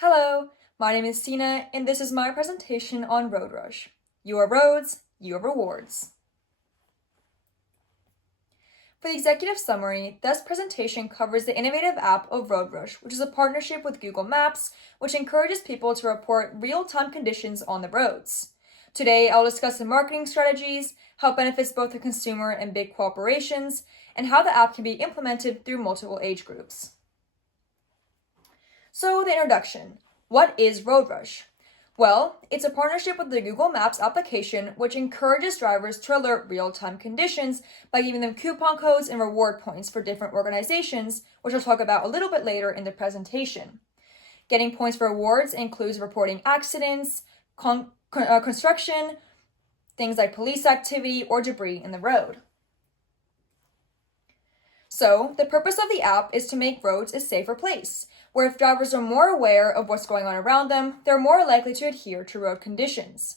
Hello, my name is Cina, and this is my presentation on Road Rush. Your roads, your rewards. For the executive summary, this presentation covers the innovative app of Road Rush, which is a partnership with Google Maps, which encourages people to report real-time conditions on the roads. Today, I'll discuss the marketing strategies, how it benefits both the consumer and big corporations, and how the app can be implemented through multiple age groups. So, the introduction. What is Road Rush? Well, it's a partnership with the Google Maps application which encourages drivers to alert real-time conditions by giving them coupon codes and reward points for different organizations, which I'll talk about a little bit later in the presentation. Getting points for rewards includes reporting accidents, construction, things like police activity or debris in the road. So, the purpose of the app is to make roads a safer place, where if drivers are more aware of what's going on around them, they're more likely to adhere to road conditions.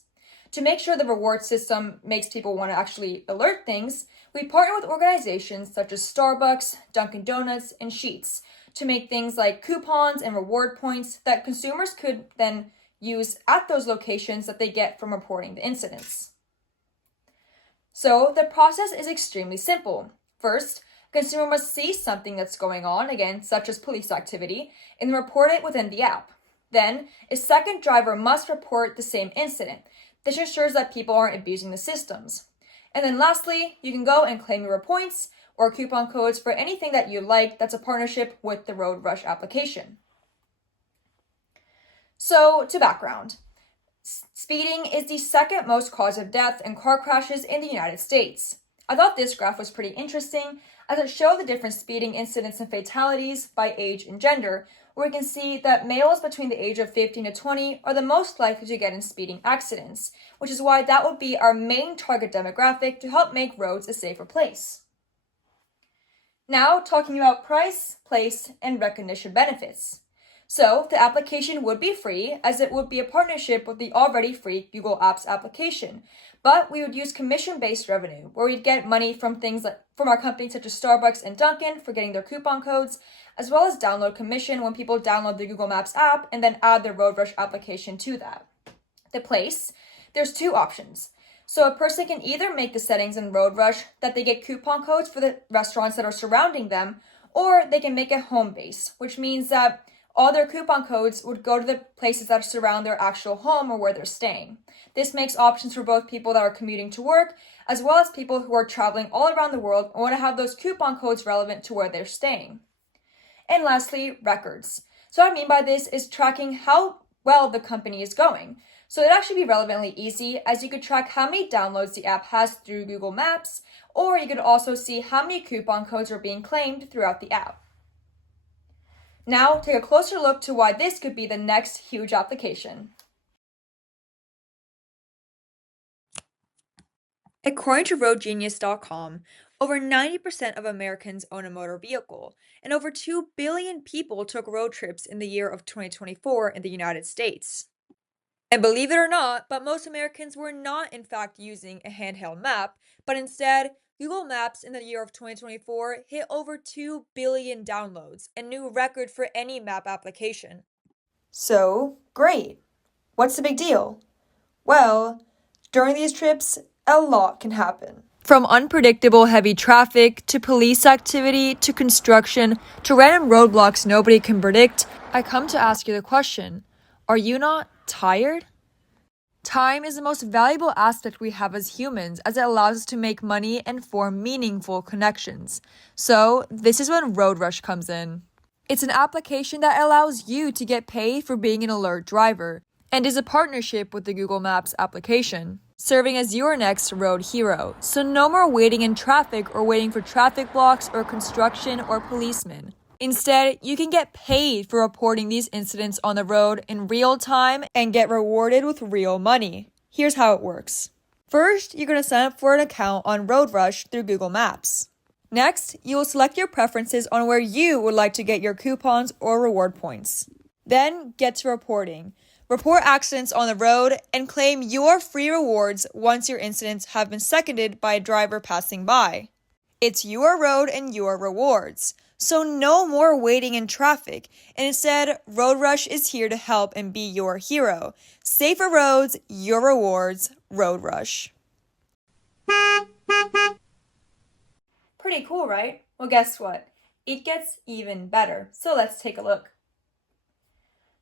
To make sure the reward system makes people want to actually alert things, we partner with organizations such as Starbucks, Dunkin' Donuts, and Sheetz to make things like coupons and reward points that consumers could then use at those locations that they get from reporting the incidents. So, the process is extremely simple. First, consumer must see something that's going on, again, such as police activity, and report it within the app. Then, a second driver must report the same incident. This ensures that people aren't abusing the systems. And then lastly, you can go and claim your points or coupon codes for anything that you like that's a partnership with the Road Rush application. So, to background. Speeding is the second most cause of death in car crashes in the United States. I thought this graph was pretty interesting as it showed the different speeding incidents and fatalities by age and gender, where we can see that males between the age of 15 to 20 are the most likely to get in speeding accidents, which is why that would be our main target demographic to help make roads a safer place. Now, talking about price, place, and recognition benefits. So, the application would be free as it would be a partnership with the already free Google Apps application, but we would use commission-based revenue, where we'd get money from things like from our companies such as Starbucks and Dunkin' for getting their coupon codes, as well as download commission when people download the Google Maps app and then add their Road Rush application to that. The place, there's two options. So a person can either make the settings in Road Rush that they get coupon codes for the restaurants that are surrounding them, or they can make it home base, which means that all their coupon codes would go to the places that surround their actual home or where they're staying. This makes options for both people that are commuting to work, as well as people who are traveling all around the world and want to have those coupon codes relevant to where they're staying. And lastly, records. So what I mean by this is tracking how well the company is going. So it'd actually be relevantly easy, as you could track how many downloads the app has through Google Maps, or you could also see how many coupon codes are being claimed throughout the app. Now, take a closer look to why this could be the next huge application. According to RoadGenius.com, over 90% of Americans own a motor vehicle, and over 2 billion people took road trips in the year of 2024 in the United States. And believe it or not, but most Americans were not in fact using a handheld map, but instead, Google Maps in the year of 2024 hit over 2 billion downloads, a new record for any map application. So, great. What's the big deal? Well, during these trips, a lot can happen. From unpredictable heavy traffic, to police activity, to construction, to random roadblocks nobody can predict, I come to ask you the question, are you not tired? Time is the most valuable aspect we have as humans, as it allows us to make money and form meaningful connections. So, this is when Road Rush comes in. It's an application that allows you to get paid for being an alert driver, and is a partnership with the Google Maps application, serving as your next road hero. So no more waiting in traffic or waiting for traffic blocks or construction or policemen. Instead, you can get paid for reporting these incidents on the road in real time and get rewarded with real money. Here's how it works. First, you're going to sign up for an account on Road Rush through Google Maps. Next, you will select your preferences on where you would like to get your coupons or reward points. Then, get to reporting. Report accidents on the road and claim your free rewards once your incidents have been seconded by a driver passing by. It's your road and your rewards. So no more waiting in traffic, and instead, Road Rush is here to help and be your hero. Safer roads, your rewards, Road Rush. Pretty cool, right? Well, guess what? It gets even better. So let's take a look.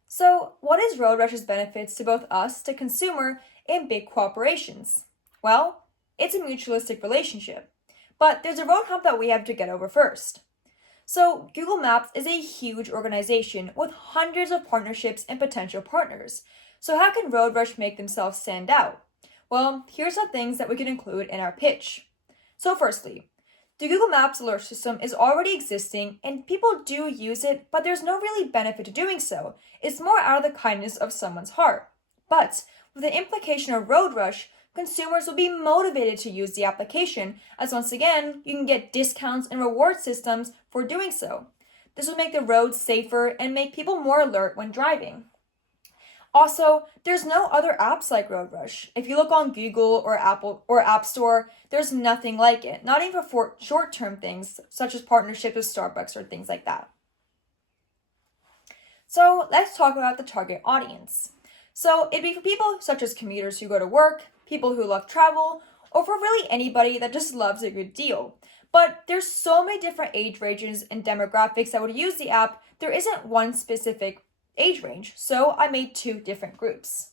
So, what is Road Rush's benefits to both us, the consumer, and big corporations? Well, it's a mutualistic relationship. But there's a road hump that we have to get over first. So, Google Maps is a huge organization with hundreds of partnerships and potential partners. So, how can Road Rush make themselves stand out? Well, here's some things that we can include in our pitch. So, firstly, the Google Maps alert system is already existing and people do use it, but there's no really benefit to doing so. It's more out of the kindness of someone's heart. But with the implication of Road Rush, consumers will be motivated to use the application, as once again, you can get discounts and reward systems for doing so. This will make the roads safer and make people more alert when driving. Also, there's no other apps like Road Rush. If you look on Google or Apple or App Store, there's nothing like it, not even for short-term things such as partnerships with Starbucks or things like that. So let's talk about the target audience. So it'd be for people such as commuters who go to work, people who love travel, or for really anybody that just loves a good deal. But there's so many different age ranges and demographics that would use the app, there isn't one specific age range, so I made two different groups.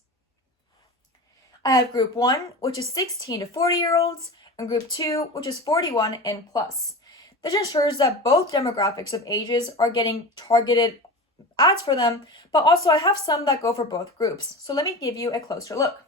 I have group 1, which is 16 to 40-year-olds, and group 2, which is 41 and plus. This ensures that both demographics of ages are getting targeted ads for them, but also I have some that go for both groups. So let me give you a closer look.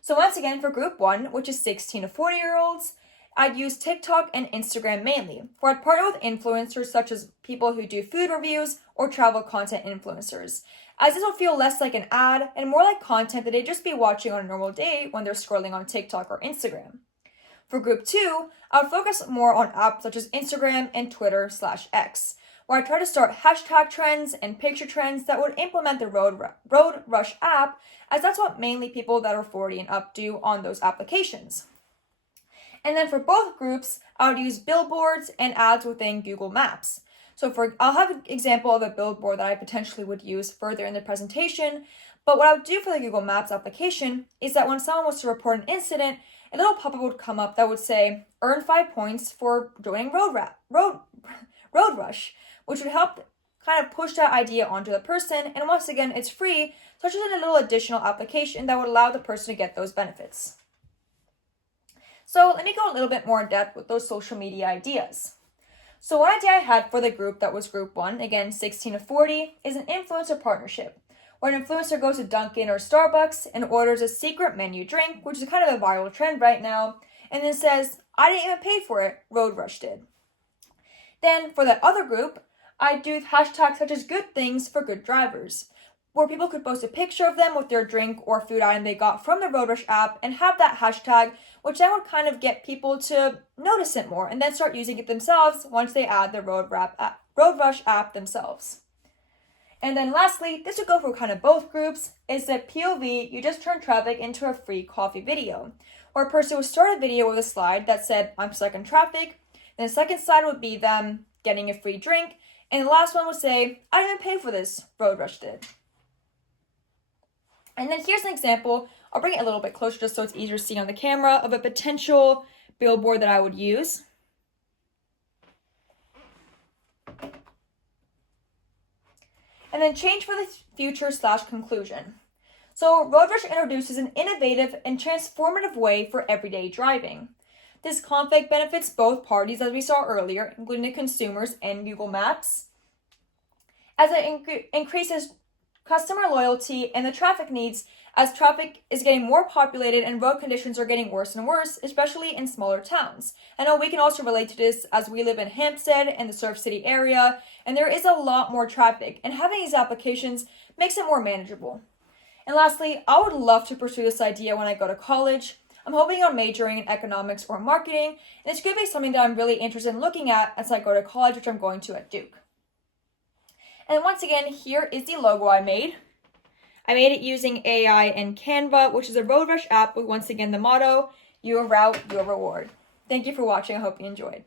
So once again, for group 1, which is 16 to 40-year-olds, I'd use TikTok and Instagram mainly, where I'd partner with influencers such as people who do food reviews or travel content influencers, as this will feel less like an ad and more like content that they'd just be watching on a normal day when they're scrolling on TikTok or Instagram. For group 2, I would focus more on apps such as Instagram and Twitter/X, where I try to start hashtag trends and picture trends that would implement the Road Rush app, as that's what mainly people that are 40 and up do on those applications. And then for both groups, I would use billboards and ads within Google Maps. So I'll have an example of a billboard that I potentially would use further in the presentation, but what I would do for the Google Maps application is that when someone was to report an incident, a little pop-up would come up that would say, earn 5 points for joining Road Rush, which would help kind of push that idea onto the person, and once again, it's free, such as in a little additional application that would allow the person to get those benefits. So let me go a little bit more in depth with those social media ideas. So one idea I had for the group that was group 1, again 16 to 40, is an influencer partnership, where an influencer goes to Dunkin' or Starbucks and orders a secret menu drink, which is kind of a viral trend right now, and then says, I didn't even pay for it, Road Rush did. Then for that other group, I do hashtags such as good things for good drivers, where people could post a picture of them with their drink or food item they got from the Road Rush app and have that hashtag, which then would kind of get people to notice it more and then start using it themselves once they add the Road Rush app themselves. And then lastly, this would go for kind of both groups, is that POV, you just turn traffic into a free coffee video, where a person would start a video with a slide that said, I'm stuck in traffic, then the second slide would be them getting a free drink, and the last one would say, I didn't pay for this, Road Rush did. And then here's an example, I'll bring it a little bit closer just so it's easier to see on the camera, of a potential billboard that I would use. And then change for the future/conclusion. So Road Rush introduces an innovative and transformative way for everyday driving. This config benefits both parties, as we saw earlier, including the consumers and Google Maps, as it increases customer loyalty and the traffic needs as traffic is getting more populated and road conditions are getting worse and worse, especially in smaller towns. I know we can also relate to this as we live in Hampstead and the Surf City area, and there is a lot more traffic, and having these applications makes it more manageable. And lastly, I would love to pursue this idea when I go to college. I'm hoping on majoring in economics or marketing, and this could be something that I'm really interested in looking at as I go to college, which I'm going to at Duke. And once again, here is the logo I made. I made it using AI and Canva, which is a Road Rush app with, once again, the motto, your route, your reward. Thank you for watching. I hope you enjoyed.